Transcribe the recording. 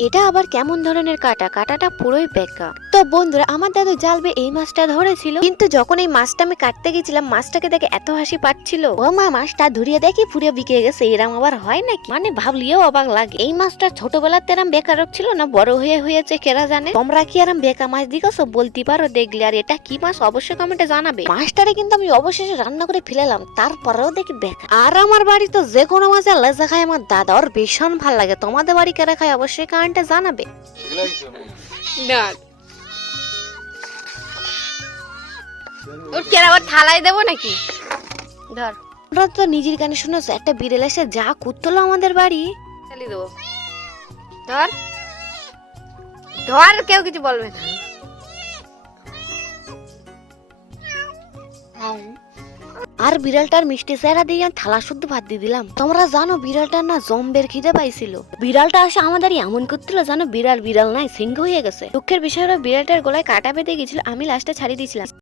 এটা আবার কেমন ধরনের কাটা? কাটাটা পুরোই বেকা। তো বন্ধুরা, আমার দাদু জালবে এই মাছটা ধরেছিল। কিন্তু যখন এই মাছটা আমি কাটতে গেছিলাম, মাছটাকে দেখে এত হাসি পাচ্ছিল। ও মা, মাছটা ধরিয়ে দেখি পুরো বিকে গেছে, এরম আবার হয় নাকি? মানে ভাবলিও অবাক লাগে। এই মাছটা ছোটবেলাতে এরম বেকারক ছিল না? বড় হয়ে হয়েছে, কেরা জানে? তোমরা কি এরম বেকা মাছ দিকেছো বলতে পারো, দেখলে। আর এটা কি মাছ? অবশ্যই কমেন্টে জানাবে। মাছটারে কিন্তু আমি অবশেষে রান্না করে ফেলালাম, তারপরেও দেখি বেকা। আর আমার বাড়ি তো যে কোনো মাছে লেজা খায় আমার দাদা, ওর ভীষণ ভালো লাগে। তোমাদের বাড়ি কেরা খায়? অবশ্যই কমেন্টে জানাবে। না ওর কেরা আবার থালায় দেবো নাকি? ধর। তোমরা তো নিজের কানে শুনেছো একটা বিড়াল এসে যা কুত্তলো আমাদের বাড়ি। থালি দেবো। ধর। ধর কেউ কিছু বলবে না। আর বিড়ালটার মিষ্টি চেহারা দিয়ে থালা শুদ্ধ ভাত দিয়ে দিলাম। তোমরা জানো বিড়ালটার না জম্বের খিদে পাইছিল। বিড়ালটা আসে আমাদের এমন করছিল জানো বিড়াল বিড়াল নাই সিংহ হয়ে গেছে। দুঃখের বিষয় হলো বিড়ালটার গলায় কাটা বেঁধে গেছিল আমি লাস্টে ছাড়িয়ে দিয়েছিলাম।